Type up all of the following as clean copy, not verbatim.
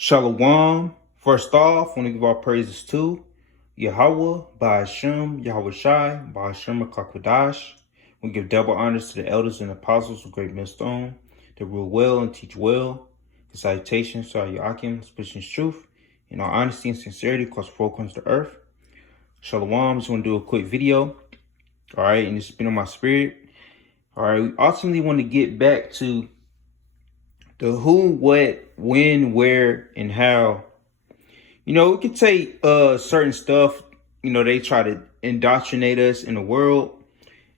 Shalom. First off, I want to give our praises to Yahweh, Ba'ashem, Yahweh Shai, Ba'ashem Akakwadash. We give double honors to the elders and apostles of Great Millstone that rule well and teach well. The salutations to our Yakim, speaking truth, in all honesty and sincerity, across the four corners of the earth. Shalom. Just want to do a quick video. All right, and it's been on my spirit. All right, we ultimately want to get back to the who, what, when, where, and how. We can take certain stuff, they try to indoctrinate us in the world,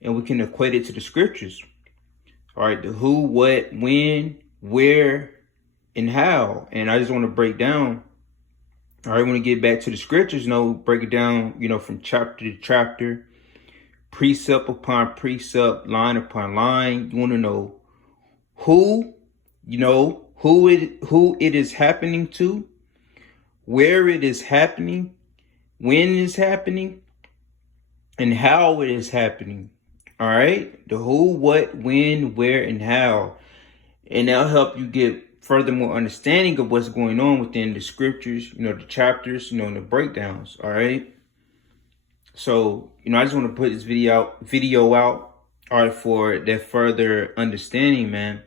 and we can equate it to the scriptures. All right, the who, what, when, where, and how. And I just want to break down. All right, I want to get back to the scriptures, break it down, from chapter to chapter, precept upon precept, line upon line. You want to know who, who it is happening to, where it is happening, when it is happening, and how it is happening. All right, the who, what, when, where, and how. And that'll help you get furthermore understanding of what's going on within the scriptures, the chapters, and the breakdowns. All right. So, I just want to put this video out, all right, for that further understanding, man.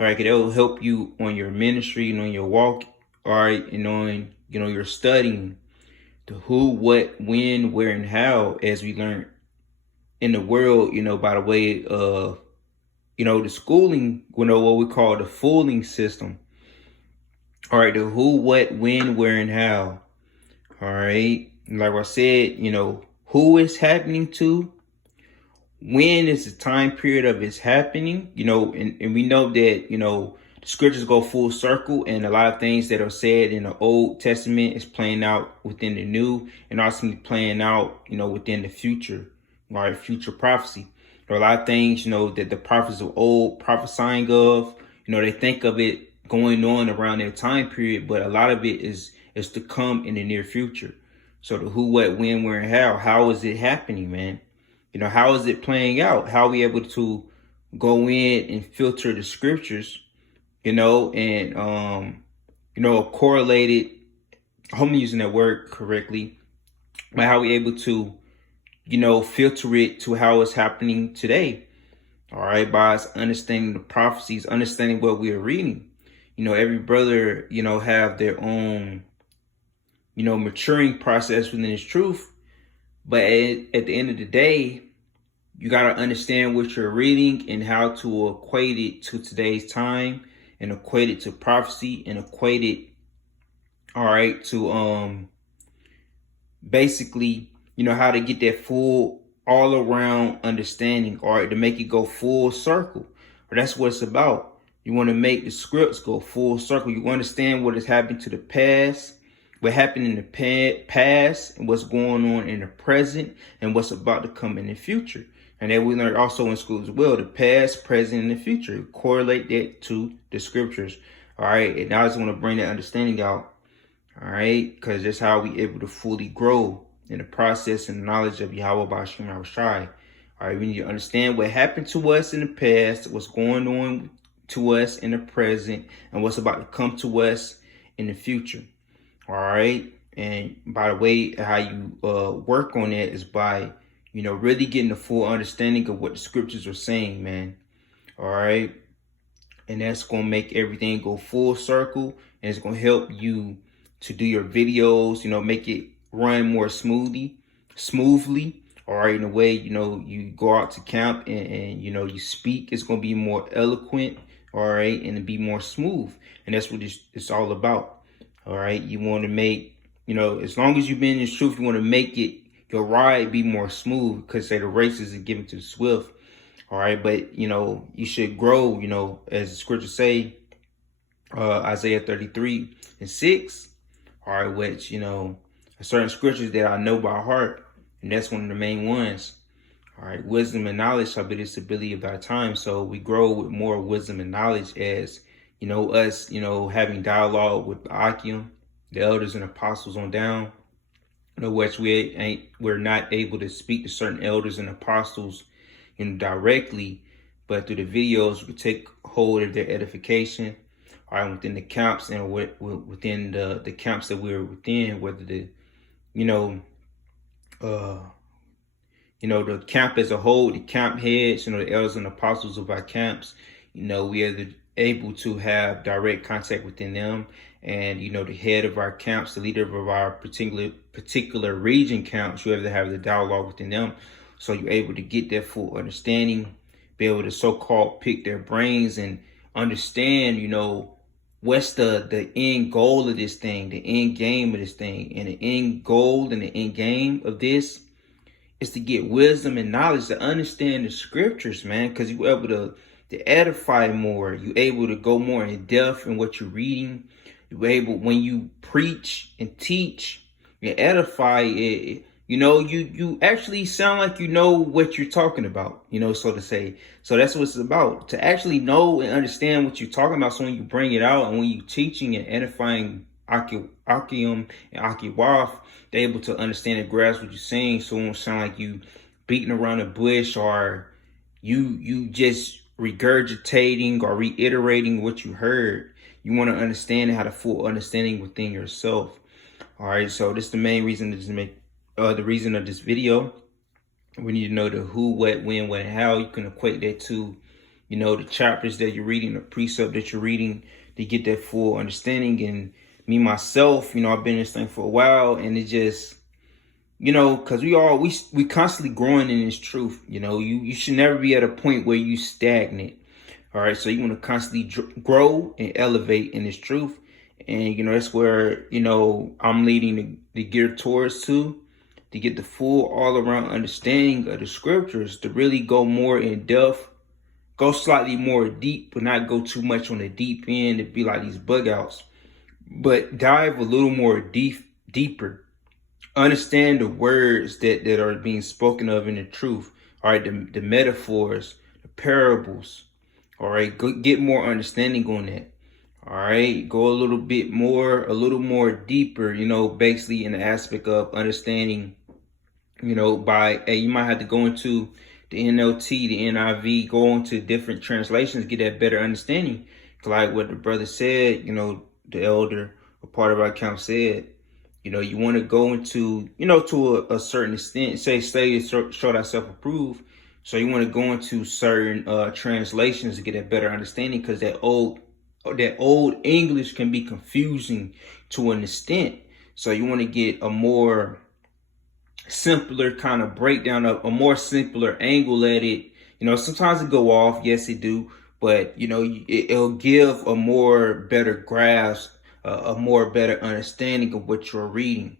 All right, it will help you on your ministry, on your walk, all right, and on, your studying, the who, what, when, where, and how, as we learn in the world, by the way of, the schooling, what we call the fooling system. All right, the who, what, when, where, and how. All right, like I said, who it's happening to, when is the time period of it's happening, and we know that, the scriptures go full circle, and a lot of things that are said in the Old Testament is playing out within the New, and also playing out, within the future, right? Future prophecy. There are a lot of things, that the prophets of old prophesying of, they think of it going on around their time period, but a lot of it is to come in the near future. So the who, what, when, where, and how is it happening, man? How is it playing out? How are we able to go in and filter the scriptures, and, correlate it. I hope I'm using that word correctly, but how are we able to, filter it to how it's happening today? All right, by us understanding the prophecies, understanding what we are reading. Every brother, have their own, maturing process within his truth. But at the end of the day, you got to understand what you're reading and how to equate it to today's time, and equate it to prophecy, and equate it, all right, to basically, how to get that full all around understanding, all right, to make it go full circle. Or that's what it's about. You want to make the scripts go full circle. You understand what has happened to the past, what happened in the past, and what's going on in the present, and what's about to come in the future. And then we learned also in school as well, the past, present, and the future. Correlate that to the scriptures. All right. And I just want to bring that understanding out. All right. Because that's how we able to fully grow in the process and knowledge of Yahweh Ba'ashem Yahweh Shai. All right. We need to understand what happened to us in the past, what's going on to us in the present, and what's about to come to us in the future. All right. And by the way, how you work on that is by, really getting the full understanding of what the scriptures are saying, man. All right. And that's going to make everything go full circle. And it's going to help you to do your videos, make it run more smoothly. All right. In a way, you go out to camp and you speak. It's going to be more eloquent. All right. And be more smooth. And that's what it's all about. All right. You want to make, as long as you've been in this truth, you want to make it, your ride be more smooth, because say the race isn't given to the swift. All right. But, you should grow, as the scriptures say, Isaiah 33:6. All right. Which, certain scriptures that I know by heart. And that's one of the main ones. All right. Wisdom and knowledge shall be the stability of our time. So we grow with more wisdom and knowledge as, us, having dialogue with the Akim, the elders and apostles on down. Which we're not able to speak to certain elders and apostles, directly, but through the videos we take hold of their edification, all right, within the camps and within the camps that we're within, whether the, you know, uh, the camp as a whole, the camp heads, the elders and apostles of our camps, we are able to have direct contact within them. And, the head of our camps, the leader of our particular region camps, you have to have the dialogue within them. So you're able to get that full understanding, be able to so-called pick their brains and understand, what's the end goal of this thing, the end game of this thing. And the end goal and the end game of this is to get wisdom and knowledge, to understand the scriptures, man, because you're able to edify more. You're able to go more in depth in what you're reading. You're able, when you preach and teach, you edify it. You actually sound like you know what you're talking about, so to say. So that's what it's about, to actually know and understand what you're talking about. So when you bring it out and when you're teaching and edifying Akim and Akiwaf, they're able to understand and grasp what you're saying. So it won't sound like you beating around the bush or you just regurgitating or reiterating what you heard. You want to understand and have a full understanding within yourself. All right, so this is the main reason to make the reason of this video. We need to know the who, what, when, what, and how. You can equate that to, the chapters that you're reading, the precept that you're reading, to get that full understanding. And me, myself, I've been in this thing for a while, and it just, because we constantly growing in this truth. You should never be at a point where you stagnate. All right, so you want to constantly grow and elevate in this truth. And, that's where, I'm leading the gear towards to get the full all-around understanding of the scriptures, to really go more in depth, go slightly more deep, but not go too much on the deep end. It'd be like these bug outs, but dive a little more deeper. Understand the words that are being spoken of in the truth. All right, the metaphors, the parables. All right, get more understanding on that. All right, go a little more deeper, basically in the aspect of understanding, you might have to go into the NLT, the NIV, go into different translations, get that better understanding. Like what the brother said, the elder, a part of our camp said, you want to go into, to a certain extent, study to show thyself approved. So you want to go into certain translations to get a better understanding, because that old English can be confusing to an extent. So you want to get a more simpler kind of breakdown, of a more simpler angle at it. Sometimes it go off, yes it do, but it'll give a more better grasp, a more better understanding of what you're reading.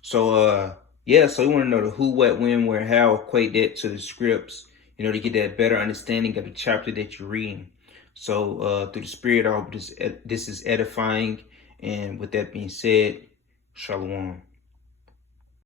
So so you want to know the who, what, when, where, how, equate that to the scripts, to get that better understanding of the chapter that you're reading. So through the Spirit, I hope this is edifying. And with that being said, Shalom.